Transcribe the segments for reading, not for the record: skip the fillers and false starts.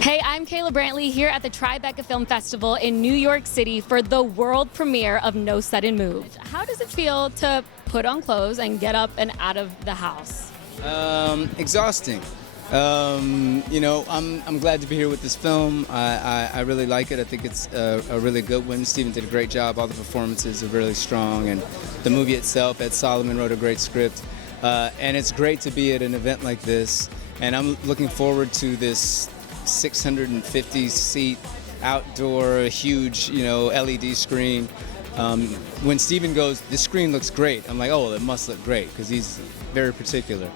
Hey, I'm Kayla Brantley here at the Tribeca Film Festival in New York City for the world premiere of No Sudden Move. How does it feel to put on clothes and get up and out of the house? Exhausting. I'm glad to be here with this film. I really like it. I think it's a really good one. Steven did a great job. All the performances are really strong, and the movie itself, Ed Solomon wrote a great script. And it's great to be at an event like this, and I'm looking forward to this 650-seat outdoor, huge, LED screen. When Steven goes, "The screen looks great," I'm like, "Oh, it must look great," because he's very particular.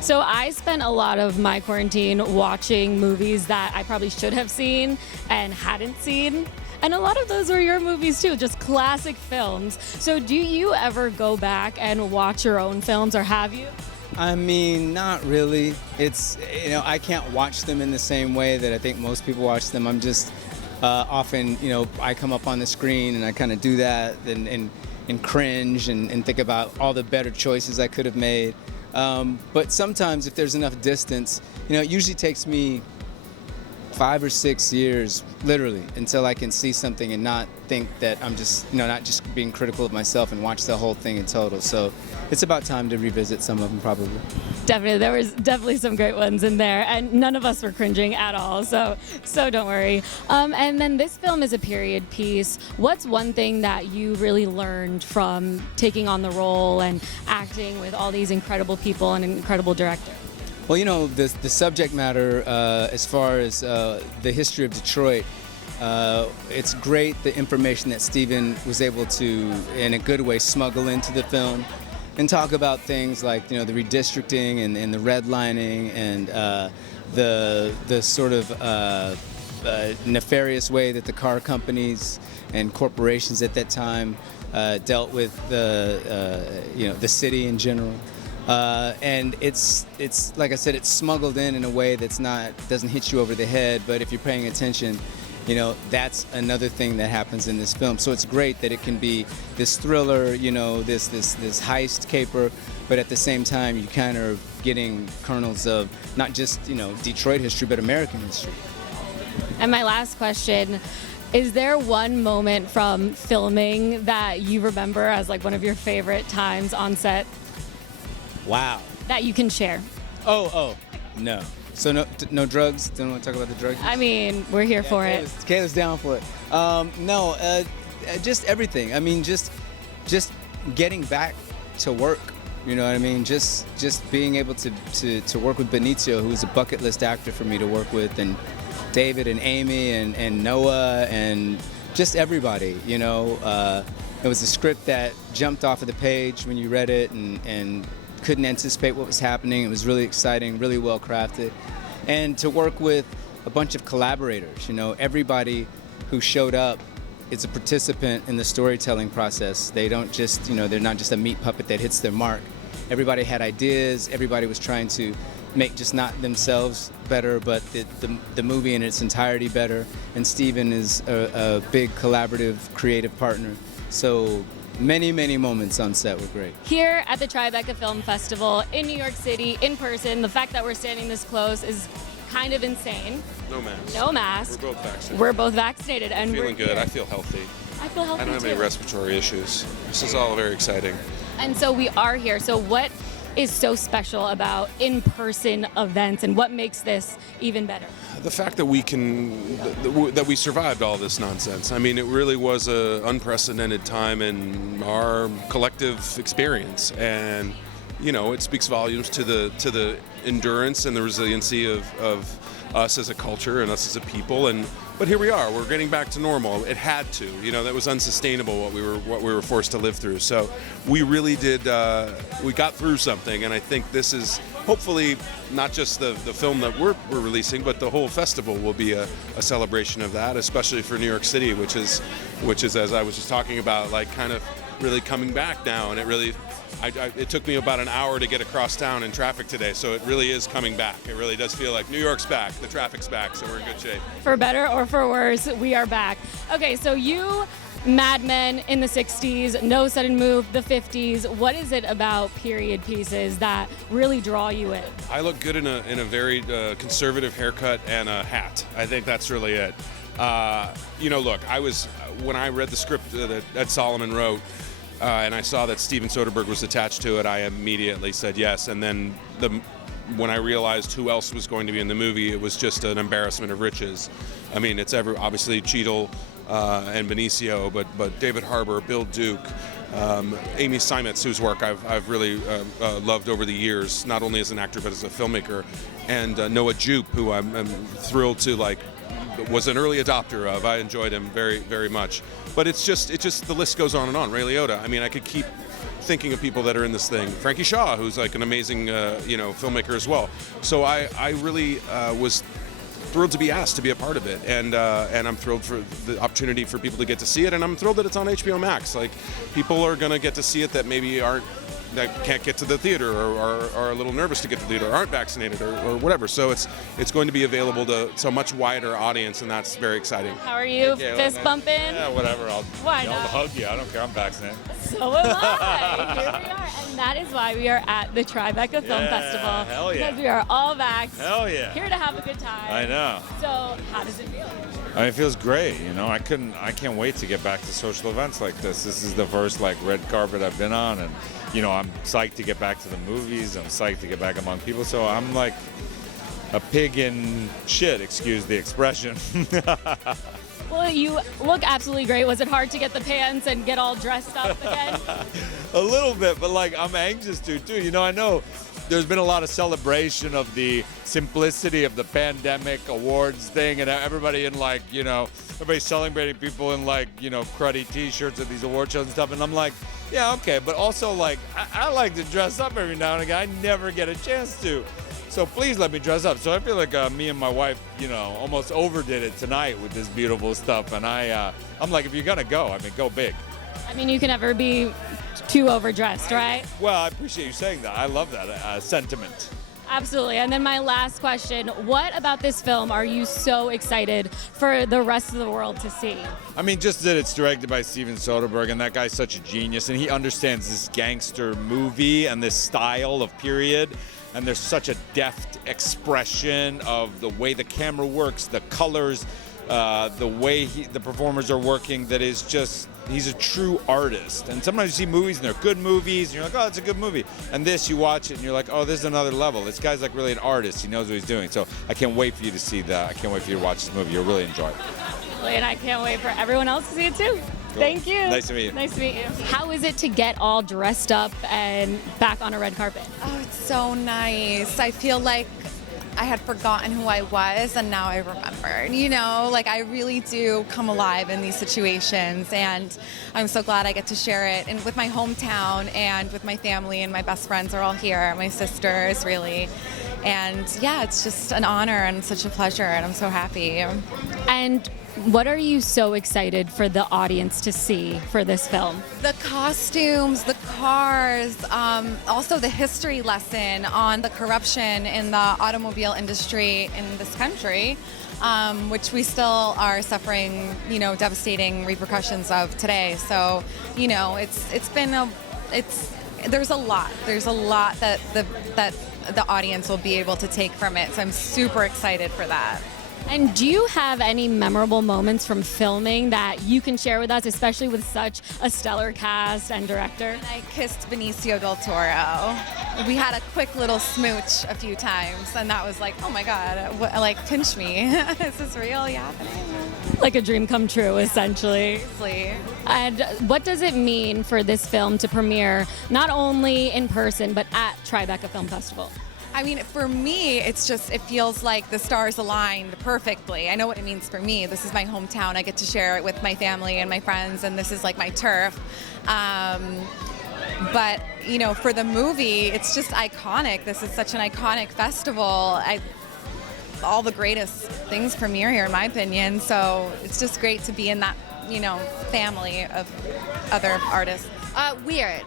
So I spent a lot of my quarantine watching movies that I probably should have seen and hadn't seen. And a lot of those were your movies too, just classic films. So do you ever go back and watch your own films, or have you? I mean, not really. It's, I can't watch them in the same way that I think most people watch them. I'm just often, I come up on the screen and I kind of do that and cringe and think about all the better choices I could have made. But sometimes if there's enough distance, it usually takes me 5 or 6 years, literally, until I can see something and not think that I'm just, not just being critical of myself and watch the whole thing in total. So it's about time to revisit some of them, probably. Definitely, there was definitely some great ones in there, and none of us were cringing at all, so don't worry. And then this film is a period piece. What's one thing that you really learned from taking on the role and acting with all these incredible people and an incredible director? Well, the subject matter, as far as the history of Detroit, it's great the information that Steven was able to, in a good way, smuggle into the film and talk about things like, the redistricting and the redlining and the sort of nefarious way that the car companies and corporations at that time dealt with the city in general. And it's like I said, it's smuggled in a way doesn't hit you over the head, but if you're paying attention, that's another thing that happens in this film. So it's great that it can be this thriller, this heist caper, but at the same time you kind of are getting kernels of not just, Detroit history, but American history. And my last question, is there one moment from filming that you remember as like one of your favorite times on set? Wow. That you can share? Oh, no. So no drugs? Don't want to talk about the drugs? I mean, we're here for it. Kayla's down for it. No, just everything. I mean, just getting back to work. You know what I mean? Just being able to work with Benicio, who's a bucket list actor for me to work with, and David and Amy and Noah and just everybody. It was a script that jumped off of the page when you read it and couldn't anticipate what was happening. It was really exciting, really well crafted. And to work with a bunch of collaborators, everybody who showed up is a participant in the storytelling process. They don't just, they're not just a meat puppet that hits their mark. Everybody had ideas, everybody was trying to make just not themselves better, but the movie in its entirety better. And Steven is a big collaborative, creative partner. So many, many moments on set were great. Here at the Tribeca Film Festival in New York City, in person, the fact that we're standing this close is kind of insane. No mask. No mask. We're both vaccinated. We're both vaccinated, and Feeling we're good. here. I feel healthy. I feel healthy I don't have any too. respiratory issues. This is all very exciting. And so we are here. So what is so special about in-person events, and what makes this even better? The fact that we survived all this nonsense. I mean, it really was an unprecedented time in our collective experience, and it speaks volumes to the endurance and the resiliency of us as a culture and us as a people. But here we are. We're getting back to normal. It had to. That was unsustainable what we were forced to live through. So we really did. We got through something, and I think this is hopefully not just the film that we're releasing, but the whole festival will be a celebration of that, especially for New York City, which is as I was just talking about, like kind of really coming back now, and it really. It took me about an hour to get across town in traffic today, so it really is coming back. It really does feel like New York's back, the traffic's back, so we're in good shape. For better or for worse, we are back. Okay, so you Mad Men in the 60s, No Sudden Move, the 50s. What is it about period pieces that really draw you in? I look good in a very conservative haircut and a hat. I think that's really it. Look, when I read the script that Ed Solomon wrote, and I saw that Steven Soderbergh was attached to it, I immediately said yes. And then when I realized who else was going to be in the movie, it was just an embarrassment of riches. I mean, it's obviously Cheadle and Benicio, but David Harbour, Bill Duke, Amy Seimetz, whose work I've really loved over the years, not only as an actor but as a filmmaker, and Noah Jupe, who I'm thrilled to was an early adopter of. I enjoyed him very, very much. But it's just the list goes on and on. Ray Liotta. I mean, I could keep thinking of people that are in this thing. Frankie Shaw, who's like an amazing, filmmaker as well. So I really was thrilled to be asked to be a part of it, and I'm thrilled for the opportunity for people to get to see it, and I'm thrilled that it's on HBO Max. Like, people are gonna get to see it that maybe that can't get to the theater or are a little nervous to get to the theater or aren't vaccinated or whatever. So it's going to be available to a much wider audience, and that's very exciting. How are you? Fist bumping? Yeah, whatever. Why I'll not? hug you. I don't care. I'm vaccinated. So am I. Here we are. And that is why we are at the Tribeca Film Festival. Hell yeah. Because we are all vaxxed. Hell yeah. Here to have a good time. I know. So how does it feel? I mean, it feels great. I can't wait to get back to social events like this. This is the first red carpet I've been on, and I'm psyched to get back to the movies. I'm psyched to get back among people. So I'm like a pig in shit, excuse the expression. Well, you look absolutely great. Was it hard to get the pants and get all dressed up again? A little bit, but I'm anxious to too. I know there's been a lot of celebration of the simplicity of the pandemic awards thing, and everybody in everybody's celebrating people in cruddy t-shirts at these award shows and stuff, and I'm like, yeah, okay, but also I like to dress up every now and again. I never get a chance to. So please let me dress up. So I feel like me and my wife, almost overdid it tonight with this beautiful stuff. And I'm like, if you're gonna go, go big. I mean, you can never be too overdressed, right? Well, I appreciate you saying that. I love that sentiment. Absolutely. And then my last question, what about this film are you so excited for the rest of the world to see? I mean, just that it's directed by Steven Soderbergh, and that guy's such a genius, and he understands this gangster movie and this style of period. And there's such a deft expression of the way the camera works, the colors, the way the performers are working, that is just, he's a true artist. And sometimes you see movies and they're good movies, and you're like, oh, it's a good movie. And this, you watch it and you're like, oh, this is another level. This guy's really an artist. He knows what he's doing. So I can't wait for you to see that. I can't wait for you to watch this movie. You'll really enjoy it. And I can't wait for everyone else to see it too. Cool. Thank you. Nice to meet you. Nice to meet you. How is it to get all dressed up and back on a red carpet? Oh, it's so nice. I feel like I had forgotten who I was, and now I remembered. I really do come alive in these situations, and I'm so glad I get to share it. And with my hometown and with my family, and my best friends are all here, my sisters, really. And yeah, it's just an honor and such a pleasure, and I'm so happy. And what are you so excited for the audience to see for this film? The costumes, the cars, also the history lesson on the corruption in the automobile industry in this country, which we still are suffering, devastating repercussions of today. So, there's a lot that the audience will be able to take from it. So I'm super excited for that. And do you have any memorable moments from filming that you can share with us, especially with such a stellar cast and director? I kissed Benicio del Toro. We had a quick little smooch a few times, and that was like, oh my God, pinch me. Is this really happening? Like a dream come true, essentially. Seriously. And what does it mean for this film to premiere not only in person, but at Tribeca Film Festival? I mean, for me, it feels like the stars aligned perfectly. I know what it means for me. This is my hometown. I get to share it with my family and my friends, and this is like my turf. But, for the movie, it's just iconic. This is such an iconic festival. All the greatest things premiere here, in my opinion. So it's just great to be in that, family of other artists. Weird.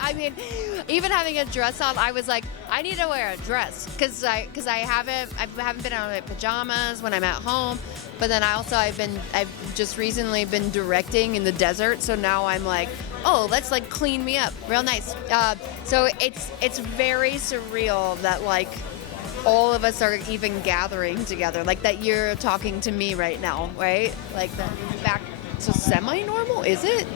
I mean, even having a dress on, I was like, I need to wear a dress because I haven't been out of my pajamas when I'm at home. But then I've just recently been directing in the desert, so now I'm like, oh, let's like clean me up, real nice. So it's very surreal that like all of us are even gathering together, like that you're talking to me right now, right? Like that back to semi-normal, is it?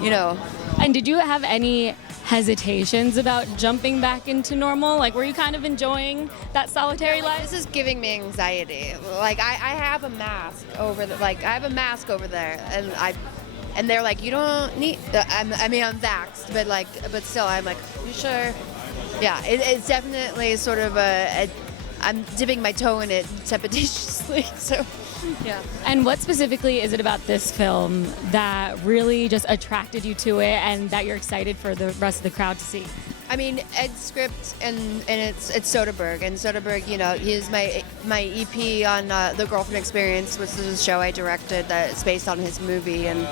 You know. And did you have any hesitations about jumping back into normal? Like, were you kind of enjoying that solitary life? This is giving me anxiety. Like, I have a mask over I have a mask over there, and they're like, you don't need. I'm vaxxed, but still, I'm like, you sure? Yeah, it's definitely sort of I'm dipping my toe in it trepidatiously. So. Yeah. And what specifically is it about this film that really just attracted you to it and that you're excited for the rest of the crowd to see? I mean, Ed's script and it's Soderbergh, and Soderbergh, you know, he's my EP on The Girlfriend Experience, which is a show I directed that's based on his movie. And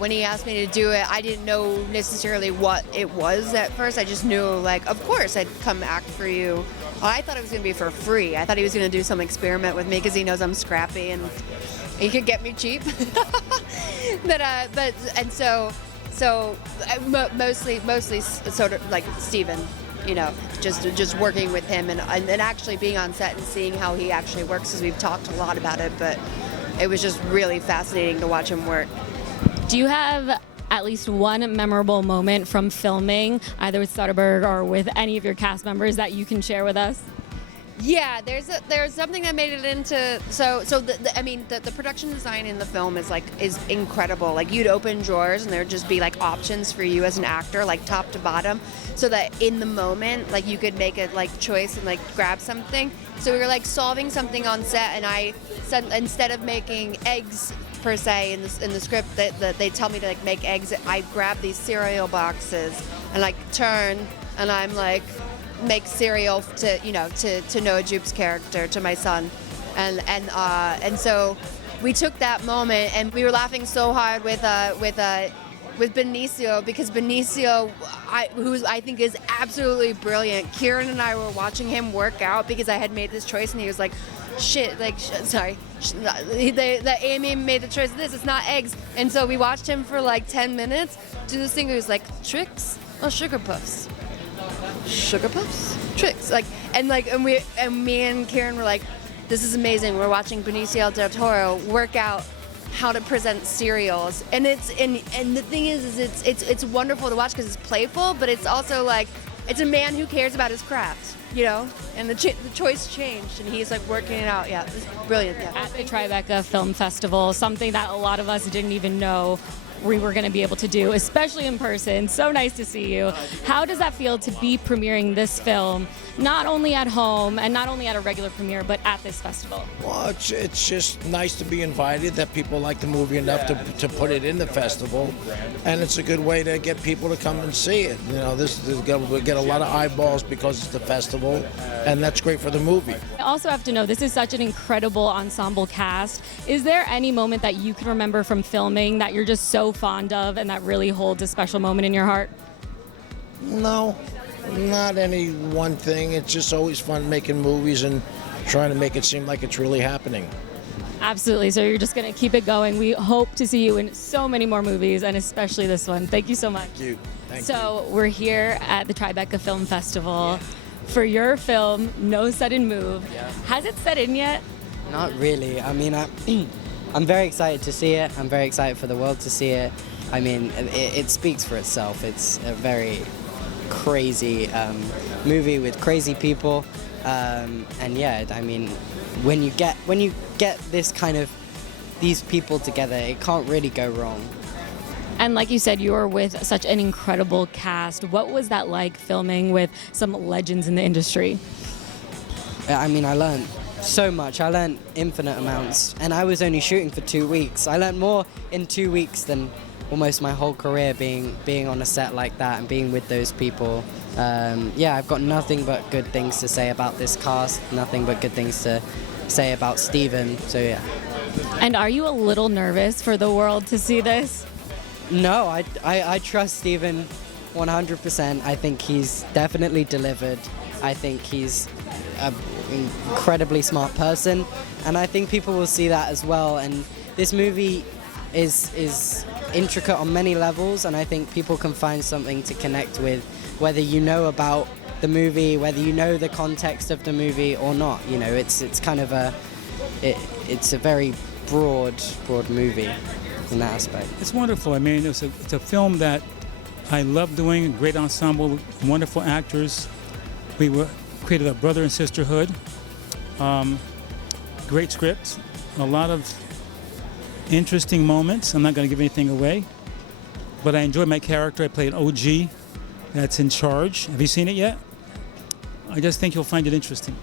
when he asked me to do it, I didn't know necessarily what it was at first. I just knew, like, of course I'd come act for you. I thought it was going to be for free. I thought he was going to do some experiment with me because he knows I'm scrappy and he could get me cheap. So mostly sort of like Steven, you know, just working with him and actually being on set and seeing how he actually works, because we've talked a lot about it, but it was just really fascinating to watch him work. Do you have at least one memorable moment from filming, either with Soderbergh or with any of your cast members, that you can share with us? Yeah, there's something that made it into the production design in the film is incredible. Like, you'd open drawers and there'd just be like options for you as an actor, like top to bottom, so that in the moment, like, you could make a like choice and like grab something. So we were like solving something on set, and I said, instead of making eggs per se in the script that they tell me to like make eggs, I grab these cereal boxes and like turn, and I'm like make cereal to Noah Jupe's character, to my son, and so we took that moment and we were laughing so hard with Benicio, because Benicio, who I think is absolutely brilliant. Kieran and I were watching him work out because I had made this choice, and he was like, Amy made the choice of this, it's not eggs. And so we watched him for like 10 minutes do this thing. He was like, tricks? Oh, sugar puffs. Sugar puffs? Tricks. And me and Kieran were like, this is amazing. We're watching Benicio del Toro work out how to present cereals, and the thing is it's wonderful to watch because it's playful, but it's also like, it's a man who cares about his craft, you know, and the choice changed, and he's like working it out. Yeah, it's brilliant. Yeah. At the Tribeca Film Festival, something that a lot of us didn't even know we were going to be able to do, especially in person. So nice to see you. How does that feel to be premiering this film, not only at home and not only at a regular premiere, but at this festival? Well, it's just nice to be invited, that people like the movie enough to put it in the festival, and it's a good way to get people to come and see it. You know, we get a lot of eyeballs because it's the festival, and that's great for the movie. I also have to know, this is such an incredible ensemble cast. Is there any moment that you can remember from filming that you're just so fond of and that really holds a special moment in your heart? No, not any one thing. It's just always fun making movies and trying to make it seem like it's really happening. Absolutely. So you're just going to keep it going. We hope to see you in so many more movies, and especially this one. Thank you so much. Thank you. So we're here at the Tribeca Film Festival for your film, No Sudden Move. Yeah. Has it set in yet? Not really. I mean, I'm very excited to see it. I'm very excited for the world to see it. I mean, it speaks for itself. It's a very crazy movie with crazy people, and yeah, I mean, when you get this kind of these people together, it can't really go wrong. And like you said, you were with such an incredible cast. What was that like, filming with some legends in the industry? I mean, I learned so much. I learned infinite amounts, and I was only shooting for 2 weeks. I learned more in 2 weeks than almost my whole career being on a set like that and being with those people. Yeah, I've got nothing but good things to say about this cast, nothing but good things to say about Steven, so yeah. And are you a little nervous for the world to see this? No, I trust Steven 100%. I think he's definitely delivered. I think he's an incredibly smart person, and I think people will see that as well. And this movie is intricate on many levels, and I think people can find something to connect with, whether you know about the movie, whether you know the context of the movie or not. You know, it's kind of it's a very broad movie in that aspect. It's wonderful. I mean, it's a film that I love doing. Great ensemble, wonderful actors. We created a brother and sisterhood. Great script, a lot of interesting moments. I'm not going to give anything away, but I enjoy my character. I play an OG that's in charge. Have you seen it yet? I just think you'll find it interesting.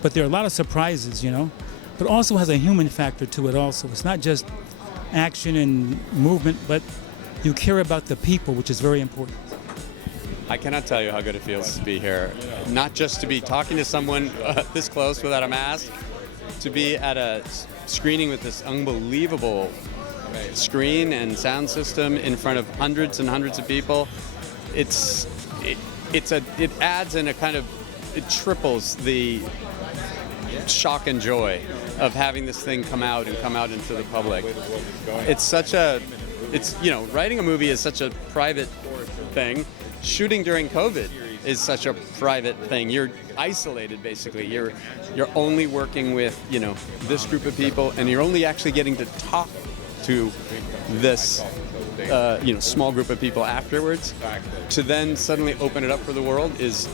But there are a lot of surprises, you know, but also has a human factor to it also. It's not just action and movement, but you care about the people, which is very important. I cannot tell you how good it feels to be here. Not just to be talking to someone this close without a mask, to be at a screening with this unbelievable screen and sound system in front of hundreds and hundreds of people. It adds in a kind of, it triples the shock and joy of having this thing come out into the public. Writing a movie is such a private thing. Shooting during COVID is such a private thing. You're isolated, basically. You're only working with, this group of people, and you're only actually getting to talk to this, small group of people afterwards. To then suddenly open it up for the world is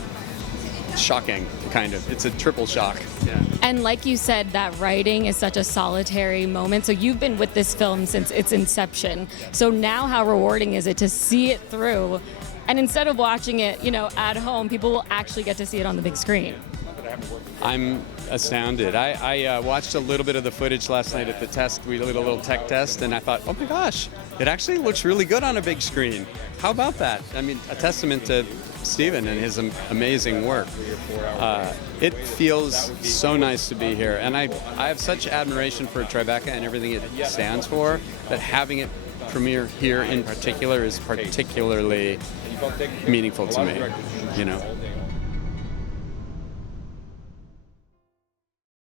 shocking, kind of. It's a triple shock. Yeah. And like you said, that writing is such a solitary moment. So you've been with this film since its inception. So now how rewarding is it to see it through? And instead of watching it, at home, people will actually get to see it on the big screen. I'm astounded. I watched a little bit of the footage last night at the test. We did a little tech test, and I thought, oh my gosh, it actually looks really good on a big screen. How about that? I mean, a testament to Steven and his amazing work. It feels so nice to be here, and I have such admiration for Tribeca and everything it stands for, that having it premiere here in particular is particularly meaningful to me,